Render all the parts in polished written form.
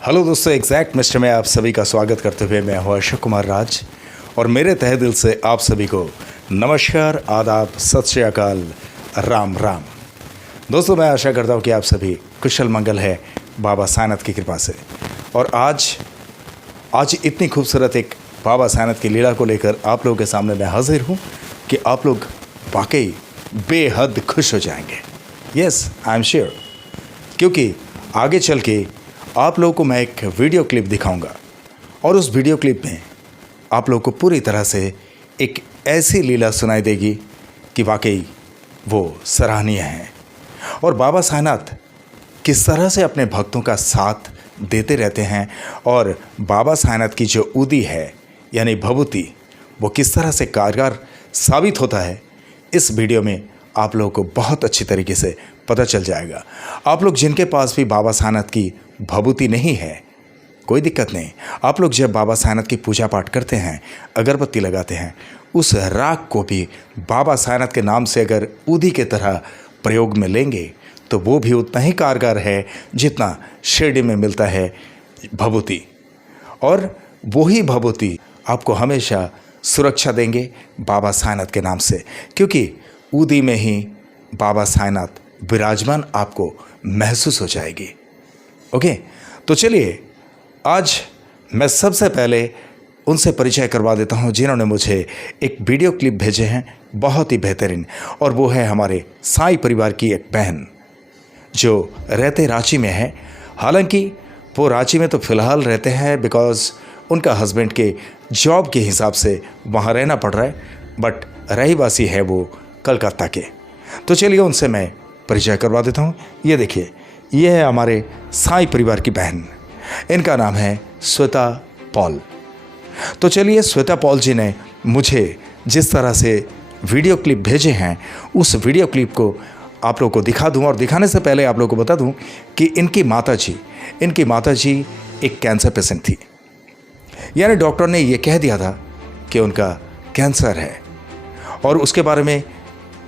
Hello दोस्तों, exact mister में आप सभी का स्वागत करते हुए मैं हूं अशोक कुमार राज और मेरे तहे दिल से आप सभी को नमस्कार, आदाब, सत श्री अकाल, राम राम। दोस्तों, मैं आशा करता हूं कि आप सभी कुशल मंगल है बाबा साईनाथ की कृपा से। और आज इतनी खूबसूरत एक बाबा साईनाथ की लीला को लेकर आप लोगों के सामने मैं हाजिर हूं कि आप लोग वाकई बेहद खुश हो जाएंगे। यस, आई एम श्योर, क्योंकि आगे चल के आप लोगों को मैं एक वीडियो क्लिप दिखाऊंगा और उस वीडियो क्लिप में आप लोगों को पूरी तरह से एक ऐसी लीला सुनाई देगी कि वाकई वो सराहनीय है। और बाबा साईनाथ किस तरह से अपने भक्तों का साथ देते रहते हैं और बाबा साईनाथ की जो उदी है यानी भभूति, वो किस तरह से कारगर साबित होता है, इस वीडियो में आप लोगों को बहुत अच्छी तरीके से पता चल जाएगा। आप लोग जिनके पास भी बाबा साईनाथ की भभूति नहीं है, कोई दिक्कत नहीं। आप लोग जब बाबा साईनाथ की पूजा पाठ करते हैं, अगरबत्ती लगाते हैं, उस राख को भी बाबा साईनाथ के नाम से अगर उदी के तरह प्रयोग में लेंगे तो वो भी उतना ही कारगर है जितना शिरडी में मिलता है भभूति। और वही भभूति आपको हमेशा सुरक्षा देंगे बाबा साईनाथ के नाम से, क्योंकि उदी में ही बाबा साईनाथ विराजमान आपको महसूस हो जाएगी। ओके, तो चलिए आज मैं सबसे पहले उनसे परिचय करवा देता हूं जिन्होंने मुझे एक वीडियो क्लिप भेजे हैं, बहुत ही बेहतरीन। और वो है हमारे साईं परिवार की एक बहन जो रहते रांची में है। हालांकि वो रांची में तो फ़िलहाल रहते हैं बिकॉज़ उनका हस्बैंड के जॉब के हिसाब से वहाँ रहना पड़ रहा है, बट रहीवासी है वो कलकत्ता के। तो चलिए उनसे मैं परिचय करवा देता हूँ। ये देखिए, ये है हमारे साईं परिवार की बहन, इनका नाम है श्वेता पॉल। तो चलिए, श्वेता पॉल जी ने मुझे जिस तरह से वीडियो क्लिप भेजे हैं, उस वीडियो क्लिप को आप लोगों को दिखा दूं। और दिखाने से पहले आप लोगों को बता दूं कि इनकी माताजी एक कैंसर पेशेंट थी, यानी डॉक्टर ने ये कह दिया था कि उनका कैंसर है। और उसके बारे में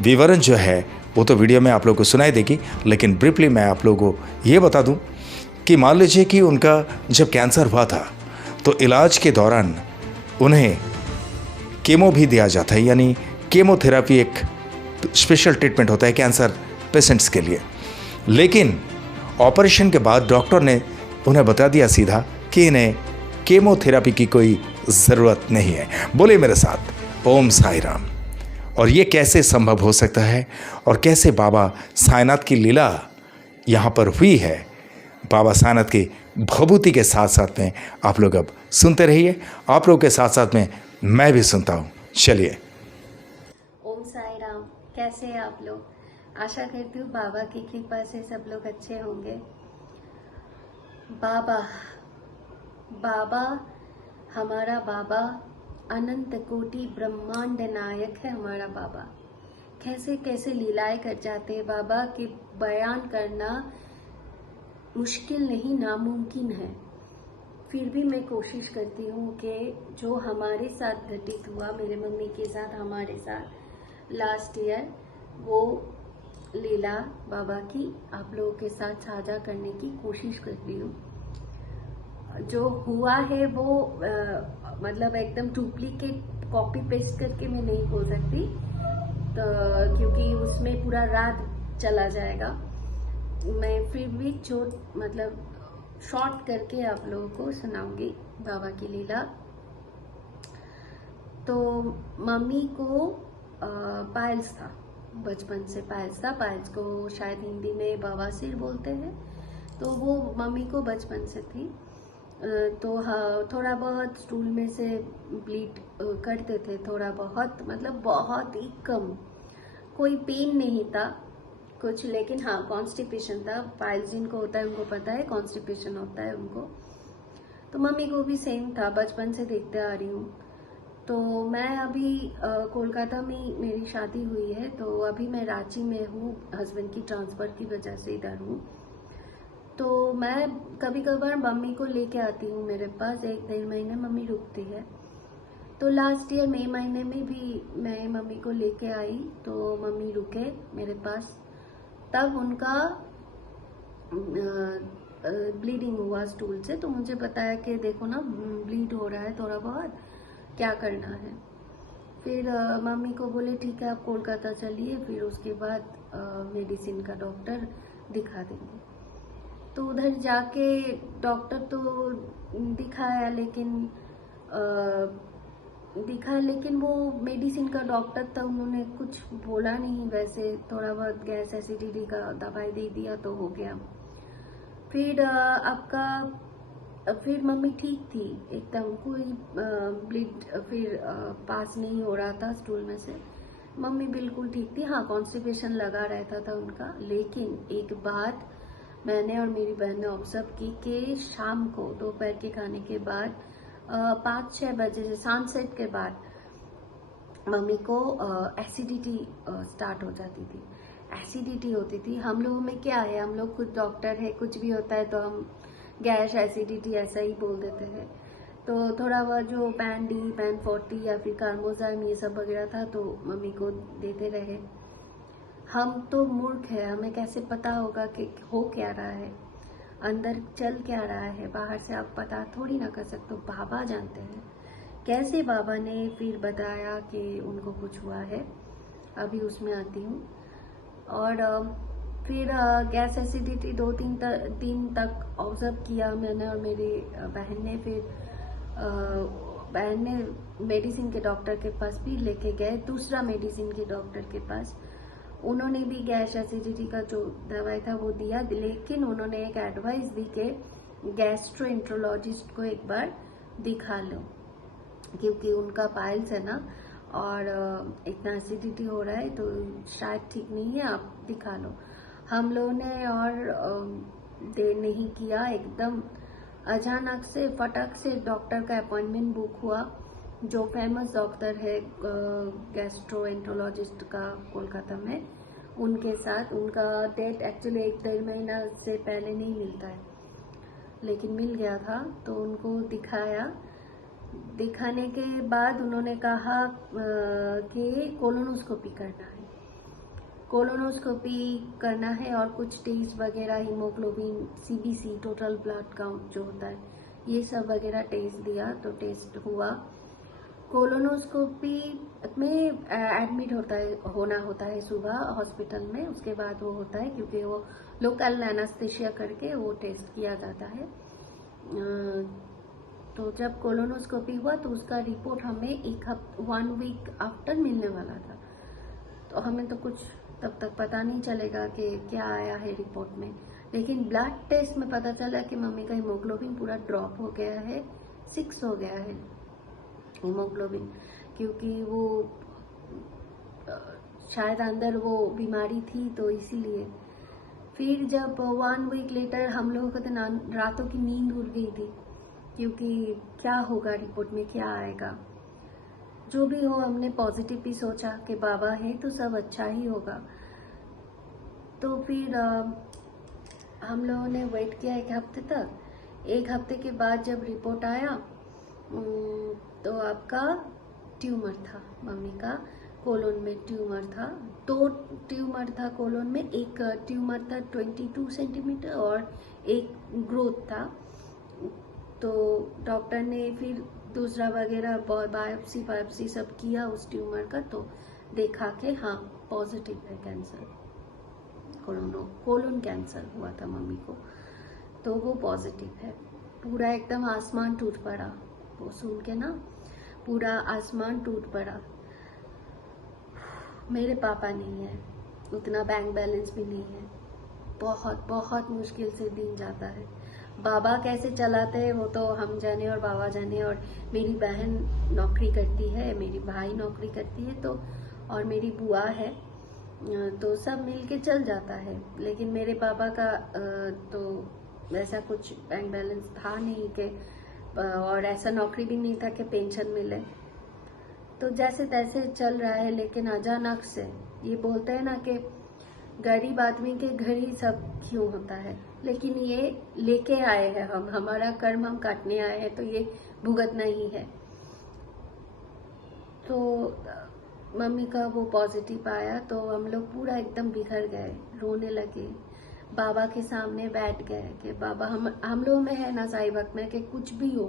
विवरण जो है वो तो वीडियो में आप लोगों को सुनाई देगी, लेकिन ब्रीफली मैं आप लोगों को ये बता दूं कि मान लीजिए कि उनका जब कैंसर हुआ था तो इलाज के दौरान उन्हें कीमो भी दिया जाता है, यानी कीमोथेरेपी एक स्पेशल ट्रीटमेंट होता है कैंसर पेशेंट्स के लिए। लेकिन ऑपरेशन के बाद डॉक्टर ने उन्हें बता दिया सीधा कि इन्हें कीमोथेरेपी की कोई ज़रूरत नहीं है। बोले मेरे साथ, ओम साई राम। और ये कैसे संभव हो सकता है और कैसे बाबा साईनाथ की लीला यहाँ पर हुई है, बाबा साईनाथ की भभूति के साथ साथ में आप लोग अब सुनते रहिए। आप लोग के साथ साथ में मैं भी सुनता हूँ। चलिए। ओम साई राम। कैसे हैं आप लोग? आशा करती हूँ बाबा की कृपा से सब लोग अच्छे होंगे। बाबा हमारा बाबा अनंत कोटि ब्रह्मांड नायक है हमारा बाबा। कैसे कैसे लीलाएं कर जाते हैं बाबा के बयान करना मुश्किल नहीं, नामुमकिन है। फिर भी मैं कोशिश करती हूँ कि जो हमारे साथ घटित हुआ, मेरे मम्मी के साथ, हमारे साथ लास्ट ईयर, वो लीला बाबा की आप लोगों के साथ साझा करने की कोशिश करती हूँ। जो हुआ है वो मतलब एकदम डुप्लीकेट कॉपी पेस्ट करके मैं नहीं बोल सकती, तो क्योंकि उसमें पूरा रात चला जाएगा। मैं फिर भी जो मतलब शॉर्ट करके आप लोगों को सुनाऊंगी बाबा की लीला। तो मम्मी को पाइल्स था, बचपन से पाइल्स था। पाइल्स को शायद हिंदी में बवासीर बोलते हैं। तो वो मम्मी को बचपन से थी। तो हाँ, थोड़ा बहुत स्टूल में से ब्लीड करते थे, थोड़ा बहुत, मतलब बहुत ही कम। कोई पेन नहीं था कुछ, लेकिन हाँ कॉन्स्टिपेशन था। पाइल्स जिनको होता है उनको पता है, कॉन्स्टिपेशन होता है उनको। तो मम्मी को भी सेम था, बचपन से देखते आ रही हूँ। तो मैं अभी कोलकाता में मेरी शादी हुई है, तो अभी मैं रांची में हूँ, हस्बैंड की ट्रांसफ़र की वजह से इधर हूँ। तो मैं कभी कभार मम्मी को लेके आती हूँ मेरे पास, 1-1.5 महीने मम्मी रुकती है। तो लास्ट ईयर मई महीने में भी मैं मम्मी को लेके आई, तो मम्मी रुके मेरे पास। तब उनका ब्लीडिंग हुआ स्टूल से, तो मुझे बताया कि देखो ना ब्लीड हो रहा है थोड़ा बहुत, क्या करना है। फिर मम्मी को बोले ठीक है आप कोलकाता चलिए, फिर उसके बाद मेडिसिन का डॉक्टर दिखा देंगे। तो उधर जाके डॉक्टर तो दिखाया, लेकिन वो मेडिसिन का डॉक्टर था, उन्होंने कुछ बोला नहीं, वैसे थोड़ा बहुत गैस एसिडिटी का दवाई दे दिया तो हो गया। फिर मम्मी ठीक थी एकदम, कोई ब्लीड फिर पास नहीं हो रहा था स्टूल में से, मम्मी बिल्कुल ठीक थी। हाँ, कॉन्स्टिपेशन लगा रहता था उनका। लेकिन एक बात मैंने और मेरी बहन ने ऑब्जर्व की कि शाम को दोपहर के खाने के बाद 5-6 बजे से सनसेट के बाद मम्मी को एसिडिटी स्टार्ट हो जाती थी, एसिडिटी होती थी। हम लोगों में क्या है, हम लोग खुद डॉक्टर है, कुछ भी होता है तो हम गैस एसिडिटी ऐसा ही बोल देते हैं। तो थोड़ा बहुत जो पैन डी, पैन 40 या फिर कार्मोजाम ये सब वगैरह था तो मम्मी को देते रहे। हम तो मूर्ख है, हमें कैसे पता होगा कि हो क्या रहा है, अंदर चल क्या रहा है, बाहर से आप पता थोड़ी ना कर सकते हो, बाबा जानते हैं। कैसे बाबा ने फिर बताया कि उनको कुछ हुआ है, अभी उसमें आती हूँ। और फिर गैस एसिडिटी 2-3 दिन तक ऑब्जर्व किया मैंने और मेरी बहन ने। फिर बहन ने मेडिसिन के डॉक्टर के पास भी लेके गए, दूसरा मेडिसिन के डॉक्टर के पास। उन्होंने भी गैस एसिडिटी का जो दवाई था वो दिया, लेकिन उन्होंने एक एडवाइस दी कि गैस्ट्रोएंट्रोलॉजिस्ट को एक बार दिखा लो, क्योंकि उनका पाइल्स है ना, और इतना एसिडिटी हो रहा है तो शायद ठीक नहीं है, आप दिखा लो। हम लोगों ने और देर नहीं किया, एकदम अचानक से फटक से डॉक्टर का अपॉइंटमेंट बुक हुआ, जो फेमस डॉक्टर है गैस्ट्रोएंट्रोलॉजिस्ट का कोलकाता में, उनके साथ। उनका डेट एक्चुअली 1-1.5 महीना से पहले नहीं मिलता है, लेकिन मिल गया था तो उनको दिखाया। दिखाने के बाद उन्होंने कहा कि कोलोनोस्कोपी करना है, कोलोनोस्कोपी करना है और कुछ टेस्ट वगैरह, haemoglobin, CBC, total blood count जो होता है, ये सब वगैरह टेस्ट दिया तो टेस्ट हुआ। कोलोनोस्कोपी में एडमिट होना होता है सुबह हॉस्पिटल में, उसके बाद वो होता है, क्योंकि वो लोकल एनास्थेशिया करके वो टेस्ट किया जाता है। तो जब कोलोनोस्कोपी हुआ तो उसका रिपोर्ट हमें 1 वीक आफ्टर मिलने वाला था, तो हमें तो कुछ तब तक पता नहीं चलेगा कि क्या आया है रिपोर्ट में। लेकिन ब्लड टेस्ट में पता चला कि मम्मी का हीमोग्लोबिन पूरा ड्रॉप हो गया है, 6 हो गया है हीमोग्लोबिन, क्योंकि वो शायद अंदर वो बीमारी थी तो इसीलिए। फिर जब 1 वीक लेटर हम लोगों को तो रातों की नींद उड़ गई थी, क्योंकि क्या होगा रिपोर्ट में, क्या आएगा। जो भी हो, हमने पॉजिटिव भी सोचा कि बाबा है तो सब अच्छा ही होगा। तो फिर हम लोगों ने वेट किया 1 हफ्ते तक। 1 हफ्ते के बाद जब रिपोर्ट आया तो आपका ट्यूमर था, मम्मी का कोलोन में ट्यूमर था। 2 ट्यूमर था कोलोन में, एक ट्यूमर था 22 सेंटीमीटर और एक ग्रोथ था। तो डॉक्टर ने फिर दूसरा वगैरह बायोप्सी सब किया उस ट्यूमर का, तो देखा कि हाँ पॉजिटिव है कैंसर, कोलोन कैंसर हुआ था मम्मी को, तो वो पॉजिटिव है। पूरा एकदम आसमान टूट पड़ा, वो सुन के ना पूरा आसमान टूट पड़ा। मेरे पापा नहीं है, उतना बैंक बैलेंस भी नहीं है, बहुत बहुत मुश्किल से दिन जाता है। बाबा कैसे चलाते हैं वो तो हम जाने और बाबा जाने। और मेरी बहन नौकरी करती है, मेरी भाई नौकरी करती है, तो और मेरी बुआ है, तो सब मिलके चल जाता है। लेकिन मेरे पापा का तो वैसा कुछ बैंक बैलेंस था नहीं कि, और ऐसा नौकरी भी नहीं था कि पेंशन मिले, तो जैसे तैसे चल रहा है। लेकिन अचानक से ये बोलते हैं ना कि गरीब आदमी के घर ही सब क्यों होता है, लेकिन ये लेके आए हैं हम, हमारा कर्म हम काटने आए हैं, तो ये भुगतना ही है। तो मम्मी का वो पॉजिटिव आया तो हम लोग पूरा एकदम बिखर गए, रोने लगे। बाबा के सामने बैठ गए कि बाबा हम लोग में है ना साई भक्त में कि कुछ भी हो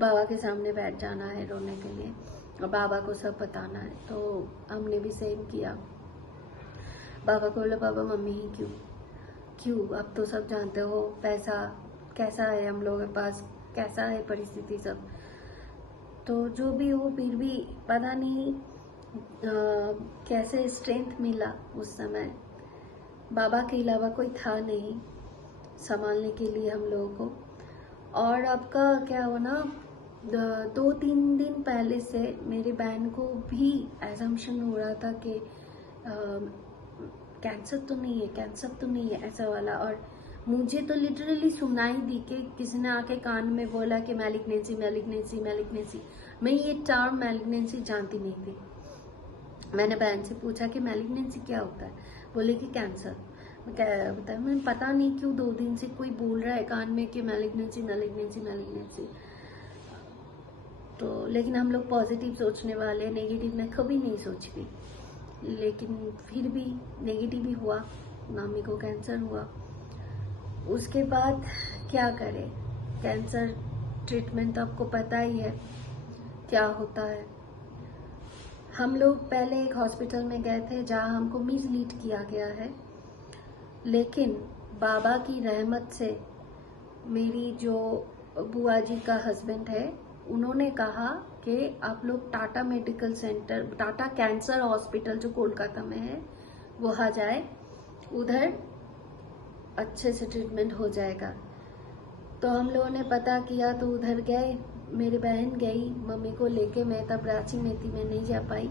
बाबा के सामने बैठ जाना है रोने के लिए और बाबा को सब बताना है। तो हमने भी सेम किया। बाबा को बोला बाबा मम्मी ही क्यों अब तो सब जानते हो पैसा कैसा है हम लोगों के पास, कैसा है परिस्थिति सब। तो जो भी हो फिर भी पता नहीं कैसे स्ट्रेंथ मिला उस समय। बाबा के अलावा कोई था नहीं संभालने के लिए हम लोगों को। और आपका क्या हो ना 2-3 दिन पहले से मेरी बहन को भी एजम्पशन हो रहा था कि कैंसर तो नहीं है ऐसा वाला। और मुझे तो लिटरली सुनाई दी कि किसी ने आके कान में बोला कि मैलिग्नेंसी। मैं ये टर्म मैलिग्नेंसी जानती नहीं थी। मैंने बहन से पूछा कि मैलिग्नेंसी क्या होता है, बोले कि कैंसर। मैं पता नहीं क्यों 2 दिन से कोई बोल रहा है कान में कि मैलिग्नेंसी। तो लेकिन हम लोग पॉजिटिव सोचने वाले, नेगेटिव मैं कभी नहीं सोचती। लेकिन फिर भी नेगेटिव ही हुआ, मम्मी को कैंसर हुआ। उसके बाद क्या करें, कैंसर ट्रीटमेंट तो आपको पता ही है क्या होता है। हम लोग पहले एक हॉस्पिटल में गए थे जहां हमको मिसलीड किया गया है, लेकिन बाबा की रहमत से मेरी जो बुआ जी का हस्बैंड है उन्होंने कहा कि आप लोग Tata medical centre, Tata cancer hospital जो कोलकाता में है वहाँ जाए, उधर अच्छे से ट्रीटमेंट हो जाएगा। तो हम लोगों ने पता किया तो उधर गए। मेरी बहन गई मम्मी को लेके, मैं तब रांची में थी, मैं नहीं जा पाई।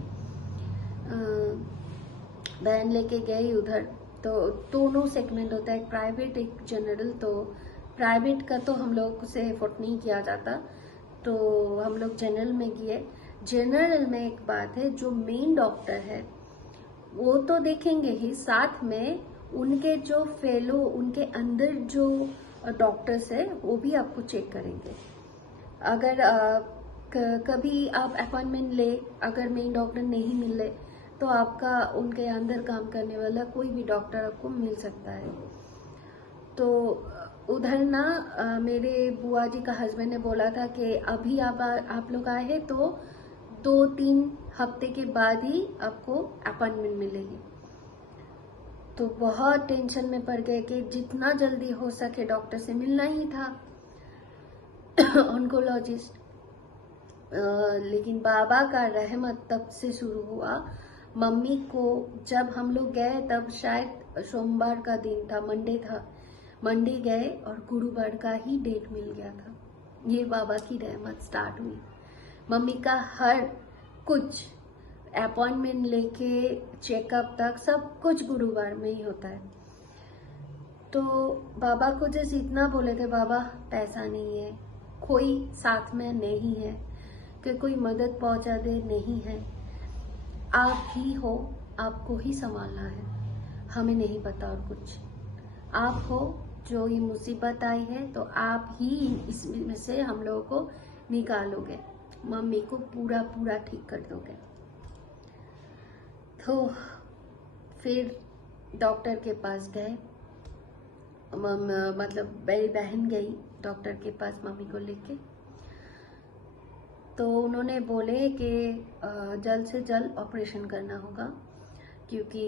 बहन लेके गई उधर। तो दोनों सेगमेंट होता है, एक प्राइवेट एक जनरल। तो प्राइवेट का तो हम लोग से एफोर्ड नहीं किया जाता, तो हम लोग जनरल में गए। जनरल में एक बात है, जो मेन डॉक्टर है वो तो देखेंगे ही, साथ में उनके जो फेलो, उनके अंदर जो डॉक्टर्स है वो भी आपको चेक करेंगे। अगर कभी आप अपॉइंटमेंट ले, अगर मेन डॉक्टर नहीं मिले तो आपका उनके अंदर काम करने वाला कोई भी डॉक्टर आपको मिल सकता है। तो उधर ना मेरे बुआ जी का हस्बैंड ने बोला था कि अभी आप लोग आए हैं तो 2-3 हफ्ते के बाद ही आपको अपॉइंटमेंट मिलेगी। तो बहुत टेंशन में पड़ गए कि जितना जल्दी हो सके डॉक्टर से मिलना ही था, ऑन्कोलॉजिस्ट। लेकिन बाबा का रहमत तब से शुरू हुआ। मम्मी को जब हम लोग गए तब शायद सोमवार का दिन था, मंडे था। मंडे गए और गुरुवार का ही डेट मिल गया था। ये बाबा की रहमत स्टार्ट हुई। मम्मी का हर कुछ अपॉइंटमेंट लेके चेकअप तक सब कुछ गुरुवार में ही होता है। तो बाबा को जैसे इतना बोले थे, बाबा पैसा नहीं है, कोई साथ में नहीं है कि कोई मदद पहुंचा दे, नहीं है, आप ही हो, आपको ही संभालना है, हमें नहीं पता और कुछ। आप हो जो ये मुसीबत आई है तो आप ही इसमें से हम लोगों को निकालोगे, मम्मी को पूरा ठीक कर दोगे। तो फिर डॉक्टर के पास गए, मतलब मेरी बहन गई डॉक्टर के पास मम्मी को लेके। तो उन्होंने बोले कि जल्द से जल्द ऑपरेशन करना होगा, क्योंकि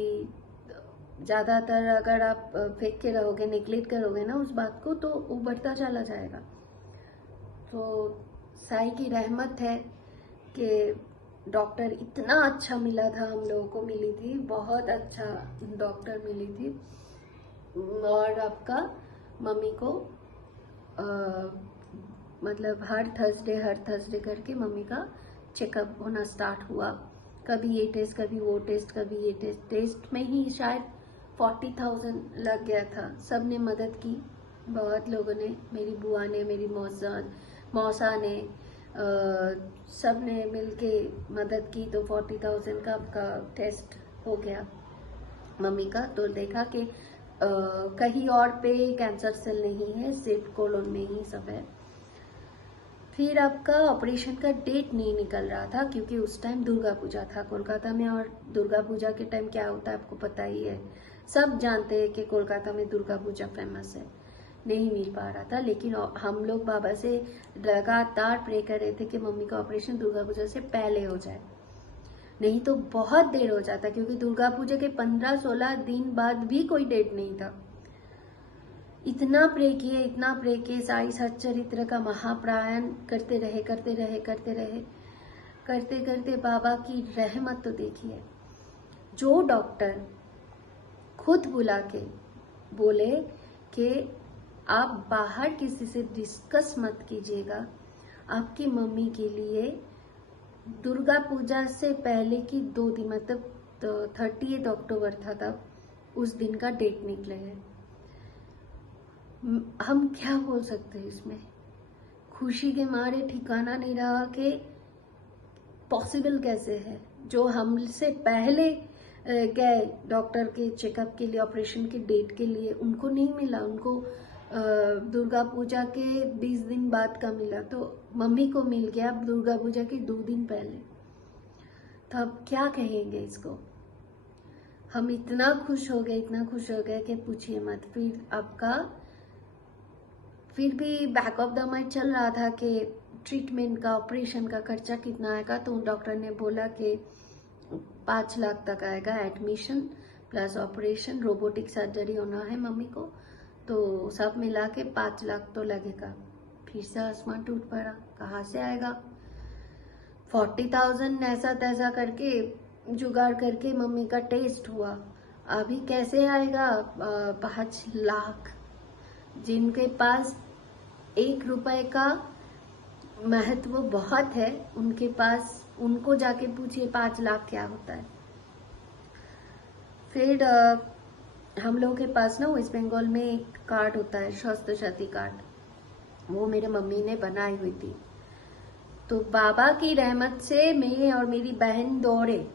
ज़्यादातर अगर आप फेंक के रहोगे, नेग्लेक्ट करोगे ना उस बात को, तो वो बढ़ता चला जाएगा। तो साईं की रहमत है कि डॉक्टर इतना अच्छा मिला था, हम लोगों को मिली थी, बहुत अच्छा डॉक्टर मिली थी। और आपका मम्मी को मतलब हर थर्सडे करके मम्मी का चेकअप होना स्टार्ट हुआ। कभी ये टेस्ट, कभी वो टेस्ट, कभी ये टेस्ट में ही शायद 40,000 लग गया था। सब ने मदद की, बहुत लोगों ने, मेरी बुआ ने, मेरी मौसा ने, सब ने मिलके मदद की। तो 40,000 का आपका टेस्ट हो गया मम्मी का। तो देखा कि कहीं और पे कैंसर सेल नहीं है, सिर्फ कोलोन में ही सब है। फिर आपका ऑपरेशन का डेट नहीं निकल रहा था, क्योंकि उस टाइम दुर्गा पूजा था कोलकाता में, और दुर्गा पूजा के टाइम क्या होता है आपको पता ही है, सब जानते हैं कि कोलकाता में दुर्गा पूजा फेमस है। नहीं मिल पा रहा था, लेकिन हम लोग बाबा से लगातार प्रे कर रहे थे कि मम्मी का ऑपरेशन दुर्गा पूजा से पहले हो जाए, नहीं तो बहुत देर हो जाता, क्योंकि दुर्गा पूजा के 15-16 दिन बाद भी कोई डेट नहीं था। इतना प्रे किए साई सच्चरित्र का महाप्रायण करते रहे करते बाबा की रहमत तो देखिए। जो डॉक्टर खुद बुला के बोले कि आप बाहर किसी से डिस्कस मत कीजिएगा, आपकी मम्मी के लिए दुर्गा पूजा से पहले की 2 दिन, मतलब 30 अक्टूबर था तब, उस दिन का डेट निकले है। हम क्या बोल सकते हैं इसमें? खुशी के मारे ठिकाना नहीं रहा कि पॉसिबल कैसे है। जो हमसे पहले गए डॉक्टर के चेकअप के लिए, ऑपरेशन के डेट के लिए, उनको नहीं मिला, उनको दुर्गा पूजा के 20 दिन बाद का मिला, तो मम्मी को मिल गया दुर्गा पूजा के 2 दिन पहले। तो अब क्या कहेंगे इसको? हम इतना खुश हो गए कि पूछिए मत। फिर भी बैक ऑफ द माइंड चल रहा था कि ट्रीटमेंट का, ऑपरेशन का खर्चा कितना आएगा। तो डॉक्टर ने बोला कि 5 लाख तक आएगा, admission plus operation, robotic surgery होना है मम्मी को, तो सब मिला के 5 लाख तो लगेगा। फिर से आसमान टूट पड़ा, कहाँ से आएगा? 40,000 ऐसा तैसा करके जुगाड़ करके मम्मी का टेस्ट हुआ। अभी कैसे आएगा 5 लाख? जिनके पास 1 रुपए का महत्व बहुत है, उनके पास, उनको जाके पूछिए 5 लाख क्या होता है। फिर हम लोगों के पास ना वेस्ट बंगाल में एक कार्ड होता है, स्वास्थ्य साथी कार्ड, वो मेरे मम्मी ने बनाई हुई थी। तो बाबा की रहमत से मैं और मेरी बहन दौड़े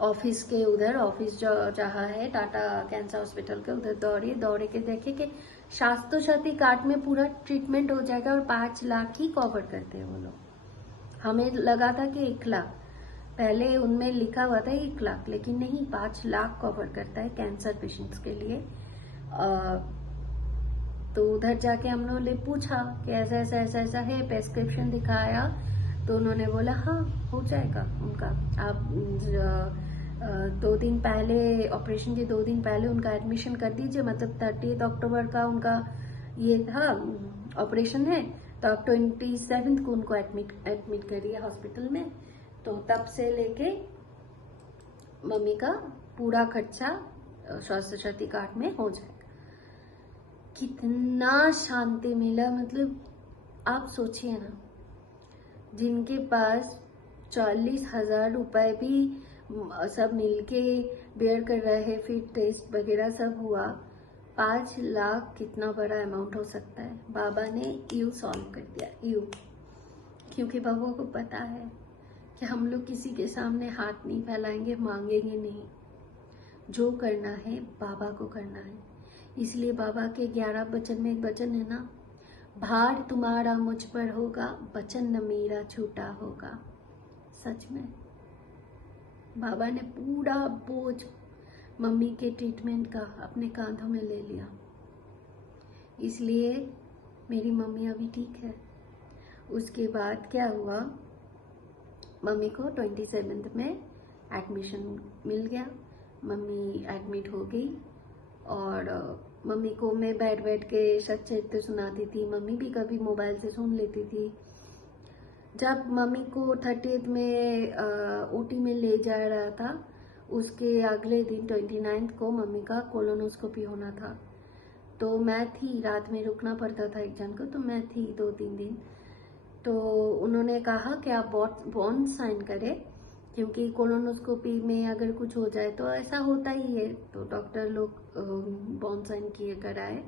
ऑफिस के उधर, ऑफिस जहाँ है टाटा कैंसर हॉस्पिटल के उधर, दौड़े के देखे कि स्वास्थ्य साथी कार्ड में पूरा ट्रीटमेंट हो जाएगा और 5 लाख ही कवर करते हैं वो लोग। हमें लगा था कि 1 लाख, पहले उनमें लिखा हुआ था 1 लाख, लेकिन नहीं, 5 लाख कवर करता है कैंसर पेशेंट्स के लिए। तो उधर जाके हम लोगों ने पूछा कि ऐसा है, प्रेस्क्रिप्शन दिखाया तो उन्होंने बोला हाँ हो जाएगा उनका। आप 2 दिन पहले, ऑपरेशन के 2 दिन पहले उनका एडमिशन कर दीजिए, मतलब 30 अक्टूबर का उनका ये था ऑपरेशन है, तो आप 27 को उनको एडमिट करिए हॉस्पिटल में, तो तब से लेके मम्मी का पूरा खर्चा स्वास्थ्य साथी कार्ड में हो जाएगा। कितना शांति मिला, मतलब आप सोचिए ना, जिनके पास 40,000 रुपए भी सब मिलके बेयर कर रहे हैं, फिर टेस्ट वगैरह सब हुआ, 5 लाख कितना बड़ा अमाउंट हो सकता है। बाबा ने यू सॉल्व कर दिया, यू, क्योंकि बाबा को पता है कि हम लोग किसी के सामने हाथ नहीं फैलाएंगे, मांगेंगे नहीं, जो करना है बाबा को करना है। इसलिए बाबा के 11 वचन में एक वचन है ना, भार तुम्हारा मुझ पर होगा, वचन न मेरा छूटा होगा। सच में बाबा ने पूरा बोझ मम्मी के ट्रीटमेंट का अपने कांधों में ले लिया, इसलिए मेरी मम्मी अभी ठीक है। उसके बाद क्या हुआ, मम्मी को 27 में एडमिशन मिल गया, मम्मी एडमिट हो गई। और मम्मी को मैं बैठ के सच्चरित्र सुनाती थी, मम्मी भी कभी मोबाइल से सुन लेती थी। जब मम्मी को 30 में ओटी में ले जा रहा था, उसके अगले दिन 29 को मम्मी का कोलोनोस्कोपी होना था, तो मैं थी, रात में रुकना पड़ता था एक जन को, तो मैं थी 2-3 दिन। तो उन्होंने कहा कि आप बॉन्ड साइन करें, क्योंकि कोलोनोस्कोपी में अगर कुछ हो जाए तो ऐसा होता ही है, तो डॉक्टर लोग बॉन्ड साइन किए कराए।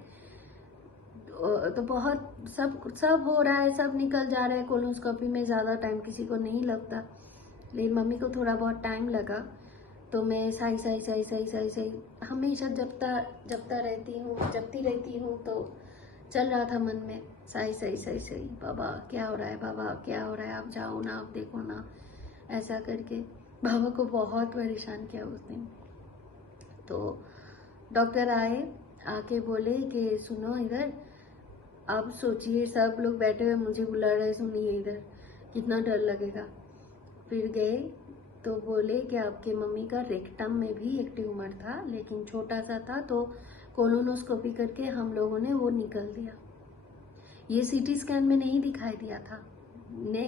तो बहुत सब हो रहा है, सब निकल जा रहा है। कोलोनोस्कोपी में ज़्यादा टाइम किसी को नहीं लगता, लेकिन मम्मी को थोड़ा बहुत टाइम लगा। तो मैं सही हमेशा जपती रहती हूँ, तो चल रहा था मन में सही, बाबा क्या हो रहा है, बाबा क्या हो रहा है, आप जाओ ना, आप देखो ना, ऐसा करके बाबा को बहुत परेशान किया उस दिन। तो डॉक्टर आए, आके बोले कि सुनो इधर, अब सोचिए सब लोग बैठे हुए मुझे बुला रहे, सुनिए इधर, कितना डर लगेगा। फिर गए तो बोले कि आपके मम्मी का रेक्टम में भी एक ट्यूमर था, लेकिन छोटा सा था, तो कोलोनोस्कोपी करके हम लोगों ने वो निकल दिया। ये सीटी स्कैन में नहीं दिखाई दिया था ने,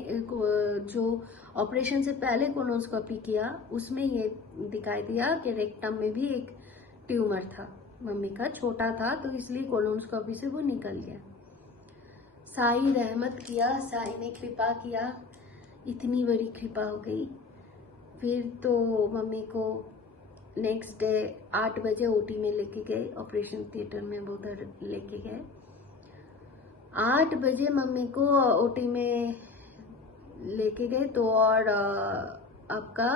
जो ऑपरेशन से पहले कोलोनोस्कोपी किया उसमें ये दिखाई दिया कि रेक्टम में भी एक ट्यूमर था मम्मी का, छोटा था, तो इसलिए कोलोनोस्कोपी से वो निकल गया। साई रहमत किया, साई ने कृपा किया, इतनी बड़ी कृपा हो गई। फिर तो मम्मी को नेक्स्ट डे 8 बजे ओटी में लेके गए, ऑपरेशन थिएटर में वो उधर लेके गए। 8 बजे मम्मी को ओटी में लेके गए तो, और आपका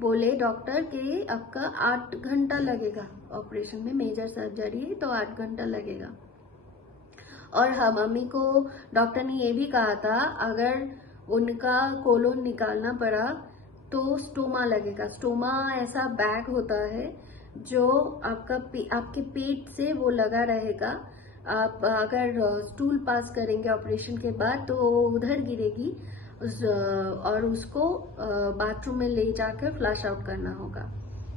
बोले डॉक्टर कि आपका 8 घंटा लगेगा ऑपरेशन में, मेजर सर्जरी है तो 8 घंटा लगेगा। और हाँ, मम्मी को डॉक्टर ने ये भी कहा था अगर उनका कोलोन निकालना पड़ा तो स्टोमा लगेगा। स्टोमा ऐसा बैग होता है जो आपके पेट से वो लगा रहेगा। आप अगर स्टूल पास करेंगे ऑपरेशन के बाद तो उधर गिरेगी और उसको बाथरूम में ले जाकर फ्लश आउट करना होगा।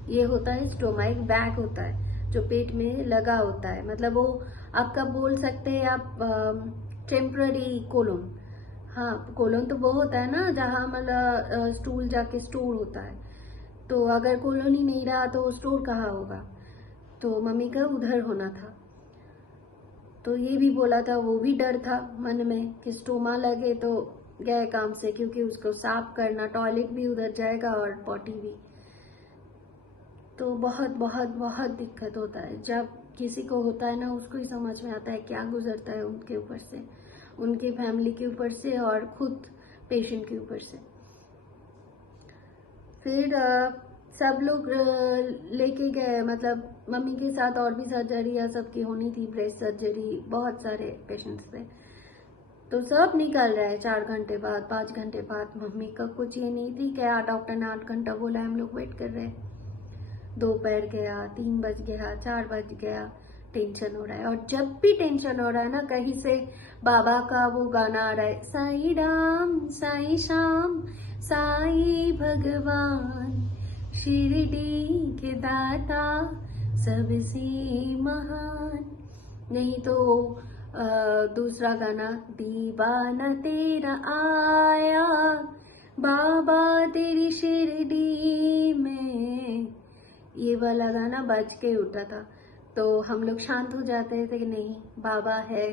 ये होता है स्टोमा, एक बैग होता है जो पेट में लगा होता है, मतलब वो आपका बोल सकते हैं आप टेम्पररी कोलोन। हाँ, कोलोन तो वो होता है ना जहाँ मतलब स्टूल जाके स्टोर होता है, तो अगर कोलोन ही नहीं रहा तो स्टोर कहाँ होगा, तो मम्मी का उधर होना था। तो ये भी बोला था, वो भी डर था मन में कि स्टोमा लगे तो गए काम से, क्योंकि उसको साफ करना, टॉयलेट भी उधर जाएगा और पॉटी भी, तो बहुत बहुत बहुत दिक्कत होता है। जब किसी को होता है ना, उसको ही समझ में आता है क्या गुजरता है उनके ऊपर से, उनके फैमिली के ऊपर से और खुद पेशेंट के ऊपर से। फिर सब लोग लेके गए, मतलब मम्मी के साथ और भी सर्जरी सबकी होनी थी, ब्रेस्ट सर्जरी, बहुत सारे पेशेंट्स थे, तो सब निकल रहे हैं 4 घंटे बाद, 5 घंटे बाद। मम्मी का कुछ ये नहीं थी क्या, डॉक्टर ने 8 घंटा बोला, हम लोग वेट कर रहे हैं। दोपहर गया, 3 बज गया, 4 बज गया, टेंशन हो रहा है। और जब भी टेंशन हो रहा है ना, कहीं से बाबा का वो गाना आ रहा है, साईं राम साईं श्याम साईं भगवान शिरडी के दाता सबसे महान। नहीं तो दूसरा गाना, दीवाना तेरा आया बाबा तेरी शिरडी में, ये वाला गाना बज के उठा था। तो हम लोग शांत हो जाते थे कि नहीं, बाबा है,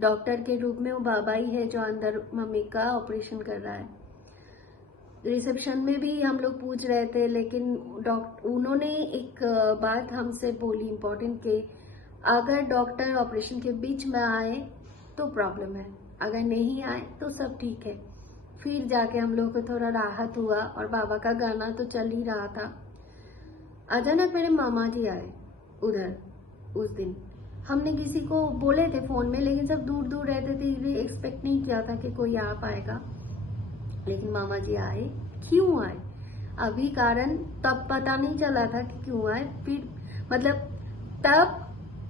डॉक्टर के रूप में वो बाबा ही है जो अंदर मम्मी का ऑपरेशन कर रहा है। रिसेप्शन में भी हम लोग पूछ रहे थे, लेकिन उन्होंने एक बात हमसे बोली इम्पोर्टेंट, कि अगर डॉक्टर ऑपरेशन के बीच में आए तो प्रॉब्लम है, अगर नहीं आए तो सब ठीक है। फिर जाके हम लोग को थोड़ा राहत हुआ, और बाबा का गाना तो चल ही रहा था। अचानक मेरे मामा जी आए उधर उस दिन। हमने किसी को बोले थे फोन में, लेकिन सब दूर दूर रहते थे, इसलिए एक्सपेक्ट नहीं किया था कि कोई आ पाएगा, लेकिन मामा जी आए। क्यों आए अभी कारण तब पता नहीं चला था कि क्यों आए। फिर मतलब तब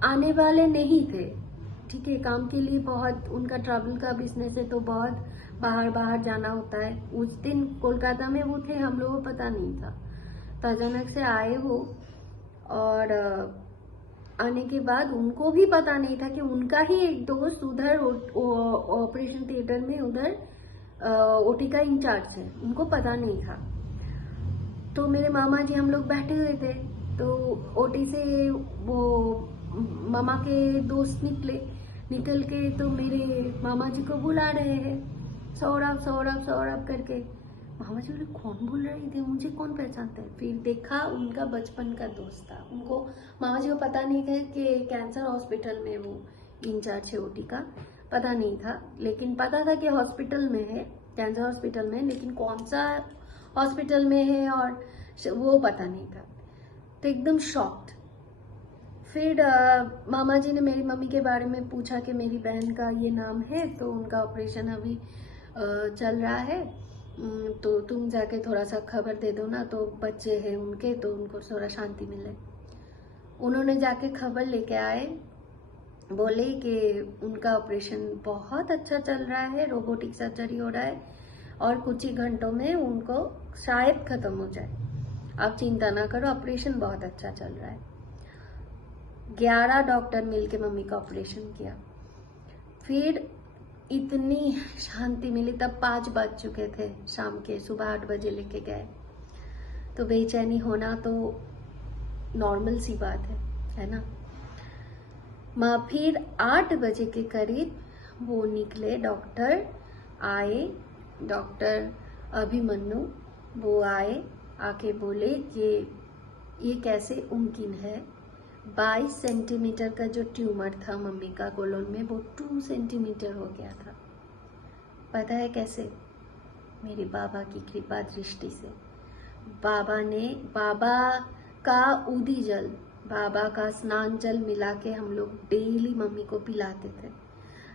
आने वाले नहीं थे, ठीक है, काम के लिए बहुत, उनका ट्रैवल का बिजनेस है तो बहुत बाहर बाहर जाना होता है। उस दिन कोलकाता में वो थे, हम लोगों को पता नहीं था, तो अचानक से आए वो। और आने के बाद उनको भी पता नहीं था कि उनका ही एक दोस्त उधर ऑपरेशन थिएटर में उधर ओटी का इंचार्ज है, उनको पता नहीं था। तो मेरे मामा जी, हम लोग बैठे हुए थे, तो ओटी से वो मामा के दोस्त निकल के तो मेरे मामा जी को बुला रहे हैं, सौरभ सौरभ सौरभ करके। मामा जी बोले कौन बोल रहे थे, मुझे कौन पहचानता है। फिर देखा उनका बचपन का दोस्त था। उनको, मामा जी को पता नहीं था कि कैंसर हॉस्पिटल में वो इंचार्ज है ओटी का, पता नहीं था, लेकिन पता था कि हॉस्पिटल में है, कैंसर हॉस्पिटल में, लेकिन कौन सा हॉस्पिटल में है और वो पता नहीं था। तो एकदम शॉक्ड। फिर मामा जी ने मेरी मम्मी के बारे में पूछा कि मेरी बहन का ये नाम है, तो उनका ऑपरेशन अभी चल रहा है, तो तुम जाके थोड़ा सा खबर दे दो ना, तो बच्चे हैं उनके, तो उनको थोड़ा शांति मिले। उन्होंने जाके खबर लेके आए, बोले कि उनका ऑपरेशन बहुत अच्छा चल रहा है, रोबोटिक सर्जरी हो रहा है और कुछ ही घंटों में उनको शायद खत्म हो जाए। आप चिंता ना करो, ऑपरेशन बहुत अच्छा चल रहा है। 11 डॉक्टर मिलके मम्मी का ऑपरेशन किया। फिर इतनी शांति मिली, तब 5 बज चुके थे शाम के, सुबह 8 बजे लेके गए। तो बेचैनी होना तो नॉर्मल सी बात है ना। माँ फिर 8 बजे के करीब वो निकले, डॉक्टर आए, डॉक्टर अभिमन्यु वो आए, आके बोले कि ये कैसे मुमकिन है। 22 सेंटीमीटर का जो ट्यूमर था मम्मी का कोलोन में, वो 2 सेंटीमीटर हो गया था। पता है कैसे? मेरे बाबा की कृपा दृष्टि से। बाबा का उदी जल, बाबा का स्नान जल मिला के हम लोग डेली मम्मी को पिलाते थे।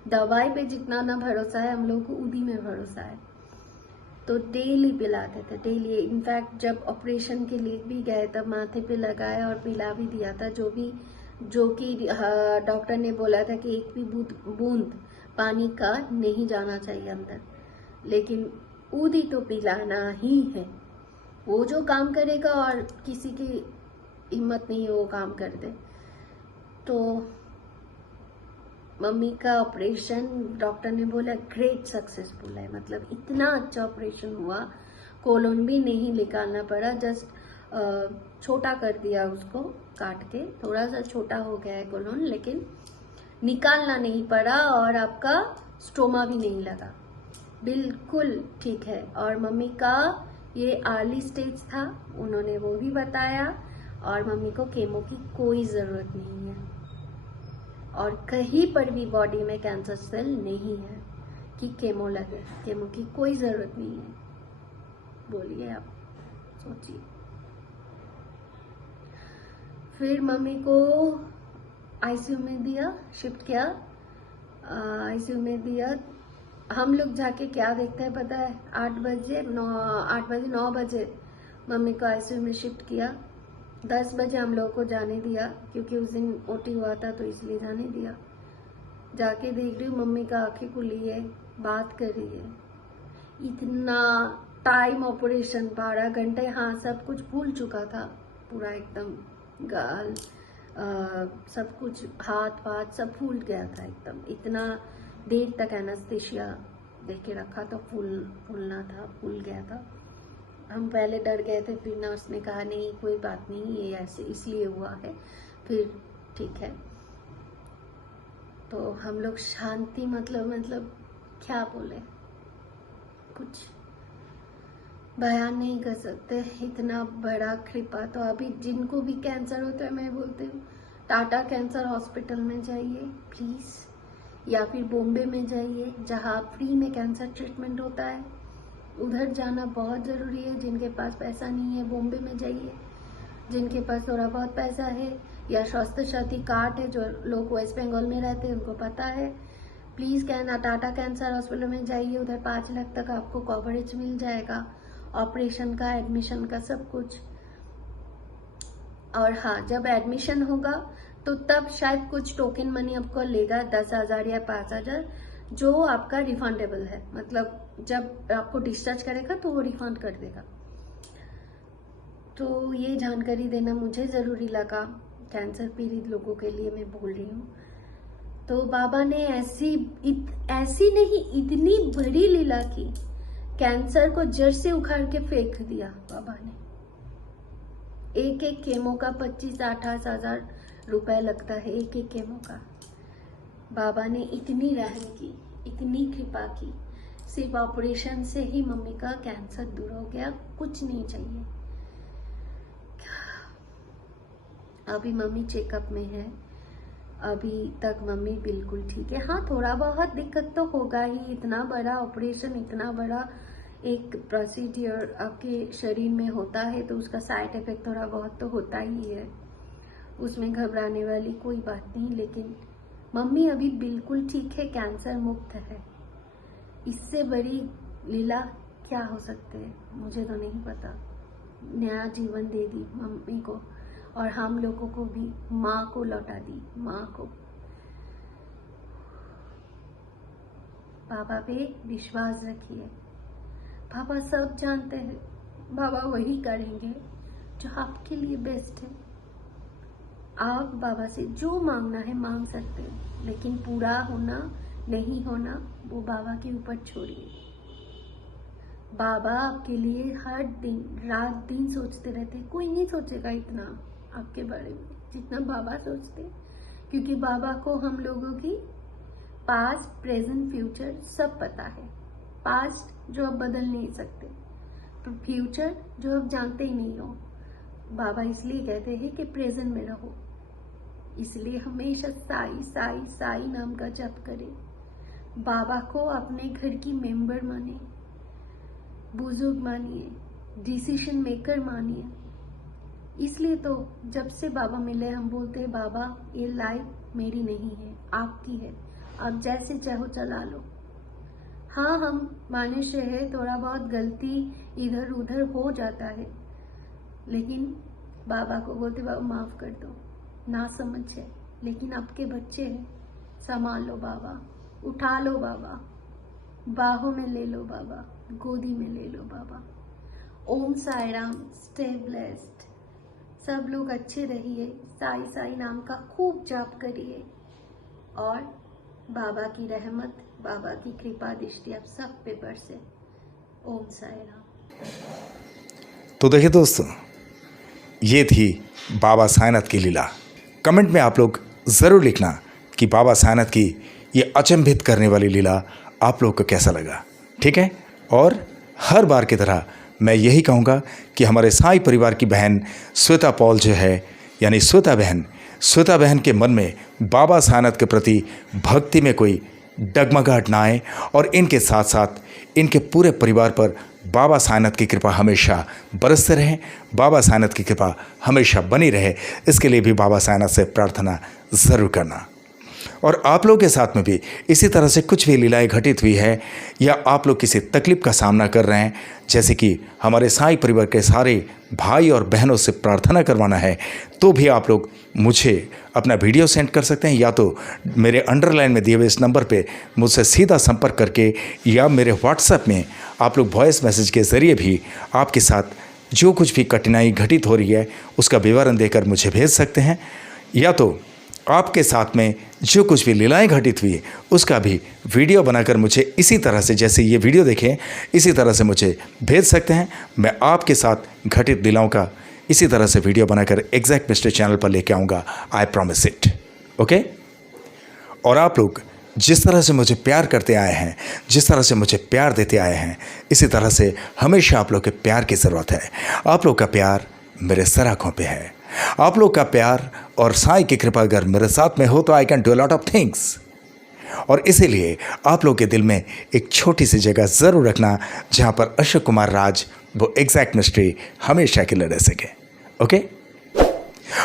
दवाई पे जितना ना भरोसा है, हम लोग को उदी में भरोसा है, तो डेली पिलाते थे, डेली। इनफैक्ट जब ऑपरेशन के लिए भी गए तब माथे पे लगाया और पिला भी दिया था, जो कि डॉक्टर ने बोला था कि एक भी बूंद पानी का नहीं जाना चाहिए अंदर, लेकिन उदी तो पिलाना ही है। वो जो काम करेगा और किसी की हिम्मत नहीं है वो काम कर दे। तो मम्मी का ऑपरेशन डॉक्टर ने बोला ग्रेट सक्सेसफुल है, मतलब इतना अच्छा ऑपरेशन हुआ, कोलोन भी नहीं निकालना पड़ा, जस्ट छोटा कर दिया उसको, काट के थोड़ा सा छोटा हो गया है कोलोन, लेकिन निकालना नहीं पड़ा और आपका स्टोमा भी नहीं लगा, बिल्कुल ठीक है। और मम्मी का ये अर्ली स्टेज था, उन्होंने वो भी बताया, और मम्मी को केमो की कोई जरूरत नहीं है और कहीं पर भी बॉडी में कैंसर सेल नहीं है कि केमो लगे, केमो की कोई जरूरत नहीं है। बोलिए आप, सोचिए। फिर मम्मी को आईसीयू में दिया, शिफ्ट किया, आईसीयू में दिया। हम लोग जाके क्या देखते हैं पता है? 8 बजे 9 बजे मम्मी को आईसीयू में शिफ्ट किया। 10 बजे हम लोगों को जाने दिया, क्योंकि उस दिन ओटी हुआ था तो इसलिए जाने दिया। जाके देख रही हूँ मम्मी का आंखें खुली है, बात कर रही है। इतना टाइम ऑपरेशन, 12 घंटे, हाँ सब कुछ भूल चुका था पूरा, एकदम गाल सब कुछ, हाथ पाथ सब फूल गया था एकदम। इतना देर तक एनेस्थीसिया देके रखा तो फूलना था, फूल गया था। हम पहले डर गए थे, फिर नर्स ने कहा नहीं कोई बात नहीं, ये ऐसे इसलिए हुआ है, फिर ठीक है। तो हम लोग शांति, मतलब क्या बोले, कुछ बयान नहीं कर सकते, इतना बड़ा कृपा। तो अभी जिनको भी कैंसर होता है, मैं बोलती हूँ टाटा कैंसर हॉस्पिटल में जाइए प्लीज, या फिर बॉम्बे में जाइए जहाँ फ्री में कैंसर ट्रीटमेंट होता है, उधर जाना बहुत ज़रूरी है। जिनके पास पैसा नहीं है बॉम्बे में जाइए, जिनके पास थोड़ा बहुत पैसा है या स्वास्थ्य साथी कार्ड है, जो लोग वेस्ट बंगाल में रहते हैं उनको पता है, प्लीज़ टाटा कैंसर हॉस्पिटल में जाइए। उधर 5 लाख तक आपको कवरेज मिल जाएगा, ऑपरेशन का, एडमिशन का, सब कुछ। और हाँ, जब एडमिशन होगा तो तब शायद कुछ टोकन मनी आपको लेगा, 10,000 या 5,000, जो आपका रिफंडेबल है, मतलब जब आपको डिस्चार्ज करेगा तो वो रिफंड कर देगा। तो ये जानकारी देना मुझे ज़रूरी लगा, कैंसर पीड़ित लोगों के लिए मैं बोल रही हूँ। तो बाबा ने ऐसी नहीं, इतनी बड़ी लीला की, कैंसर को जड़ से उखाड़ के फेंक दिया बाबा ने। एक केमो का 25-28 हजार रुपए लगता है, एक केमो का। बाबा ने इतनी रहम की, इतनी कृपा की, सिर्फ ऑपरेशन से ही मम्मी का कैंसर दूर हो गया, कुछ नहीं चाहिए। अभी मम्मी चेकअप में है, अभी तक मम्मी बिल्कुल ठीक है। हाँ, थोड़ा बहुत दिक्कत तो होगा ही, इतना बड़ा ऑपरेशन, इतना बड़ा एक प्रोसीजर आपके शरीर में होता है तो उसका साइड इफेक्ट थोड़ा बहुत तो होता ही है, उसमें घबराने वाली कोई बात नहीं। लेकिन मम्मी अभी बिल्कुल ठीक है, कैंसर मुक्त है। इससे बड़ी लीला क्या हो सकते है, मुझे तो नहीं पता। नया जीवन दे दी मम्मी को, और हम लोगों को भी माँ को लौटा दी, माँ को। बाबा पे विश्वास रखिए, बाबा सब जानते हैं, बाबा वही करेंगे जो आपके लिए बेस्ट है। आप बाबा से जो मांगना है मांग सकते हैं, लेकिन पूरा होना नहीं होना वो बाबा के ऊपर छोड़िए। बाबा आपके लिए हर दिन रात दिन सोचते रहते हैं। कोई नहीं सोचेगा इतना आपके बारे में जितना बाबा सोचते हैं, क्योंकि बाबा को हम लोगों की पास्ट प्रेजेंट फ्यूचर सब पता है। पास्ट जो आप बदल नहीं सकते, फ्यूचर जो आप जानते ही नहीं हो। बाबा इसलिए कहते हैं कि प्रेजेंट में रहो, इसलिए हमेशा साई साई साई नाम का जप करें। बाबा को अपने घर की मेंबर माने, बुजुर्ग मानिए, डिसीजन मेकर मानिए। इसलिए तो जब से बाबा मिले हम बोलते हैं बाबा ये लाइफ मेरी नहीं है, आपकी है, आप जैसे चाहो चला लो। हाँ, हम मनुष्य है, थोड़ा बहुत गलती इधर उधर हो जाता है, लेकिन बाबा को बोलते बाबा माफ कर दो, ना समझ है, लेकिन आपके बच्चे हैं, संभाल लो बाबा, उठा लो बाबा, बाहों में ले लो बाबा, गोदी में ले लो बाबा। ओम साई राम, स्टे ब्लेस्ड। सब लोग अच्छे रहिए, साई साई नाम का खूब जाप करिए और बाबा की रहमत, बाबा की कृपा दृष्टि आप सब पे बरसे। ओम साई राम। तो देखिए दोस्तों, ये थी बाबा साईनाथ की लीला। कमेंट में आप लोग ज़रूर लिखना कि बाबा साईनाथ की ये अचंभित करने वाली लीला आप लोग को कैसा लगा, ठीक है। और हर बार की तरह मैं यही कहूँगा कि हमारे साई परिवार की बहन श्वेता पॉल जो है, यानी श्वेता बहन के मन में बाबा साईनाथ के प्रति भक्ति में कोई डगमगाहट ना आए और इनके साथ साथ इनके पूरे परिवार पर बाबा साईनाथ की कृपा हमेशा बरसते रहे, बाबा साईनाथ की कृपा हमेशा बनी रहे। इसके लिए भी बाबा साईनाथ से प्रार्थना ज़रूर करना। और आप लोगों के साथ में भी इसी तरह से कुछ भी लीलाएं घटित हुई है या आप लोग किसी तकलीफ का सामना कर रहे हैं, जैसे कि हमारे साई परिवार के सारे भाई और बहनों से प्रार्थना करवाना है, तो भी आप लोग मुझे अपना वीडियो सेंड कर सकते हैं, या तो मेरे अंडरलाइन में दिए हुए इस नंबर पे मुझसे सीधा संपर्क करके, या मेरे व्हाट्सएप में आप लोग वॉइस मैसेज के ज़रिए भी आपके साथ जो कुछ भी कठिनाई घटित हो रही है उसका विवरण देकर मुझे भेज सकते हैं, या तो आपके साथ में जो कुछ भी लीलाएं घटित हुई उसका भी वीडियो बनाकर मुझे इसी तरह से, जैसे ये वीडियो देखें, इसी तरह से मुझे भेज सकते हैं। मैं आपके साथ घटित लीलाओं का इसी तरह से वीडियो बनाकर एग्जैक्ट मिस्टर चैनल पर लेके आऊँगा, आई प्रॉमिस इट, ओके। और आप लोग जिस तरह से मुझे प्यार करते आए हैं, जिस तरह से मुझे प्यार देते आए हैं, इसी तरह से हमेशा आप लोग के प्यार की ज़रूरत है। आप लोग का प्यार मेरे सर आँखों पे है। आप लोग का प्यार और साईं की कृपा अगर मेरे साथ में हो तो I can do a lot of things. और इसीलिए आप लोग के दिल में एक छोटी सी जगह ज़रूर रखना जहाँ पर अशोक कुमार राज वो एग्जैक्ट मिस्ट्री हमेशा के लिए रह सके, ओके।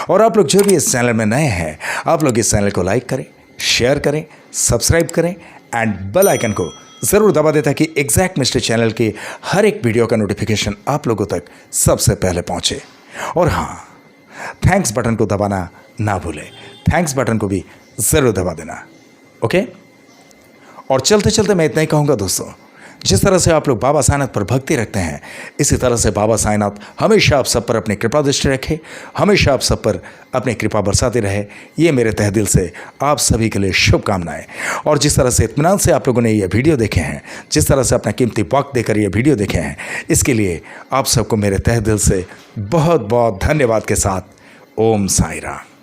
और आप लोग जो भी इस चैनल में नए हैं, आप लोग इस चैनल को लाइक करें, शेयर करें, सब्सक्राइब करें एंड बेल आइकन को ज़रूर दबा दें ताकि एग्जैक्ट मिस्ट्री चैनल की हर एक वीडियो का नोटिफिकेशन आप लोगों तक सबसे पहले पहुँचे। और हाँ, थैंक्स बटन को दबाना ना भूलें, थैंक्स बटन को भी ज़रूर दबा देना, ओके। और चलते चलते मैं इतना ही कहूँगा दोस्तों, जिस तरह से आप लोग बाबा साईनाथ पर भक्ति रखते हैं, इसी तरह से बाबा साईनाथ हमेशा आप सब पर अपनी कृपा दृष्टि रखे, हमेशा आप सब पर अपनी कृपा बरसाते रहे। ये मेरे तहे दिल से आप सभी के लिए शुभकामनाएं। और जिस तरह से इत्मीनान से आप लोगों ने ये वीडियो देखे हैं, जिस तरह से अपना कीमती वक्त देकर ये वीडियो देखे हैं, इसके लिए आप सबको मेरे तहे दिल से बहुत बहुत धन्यवाद के साथ ओम साई राम।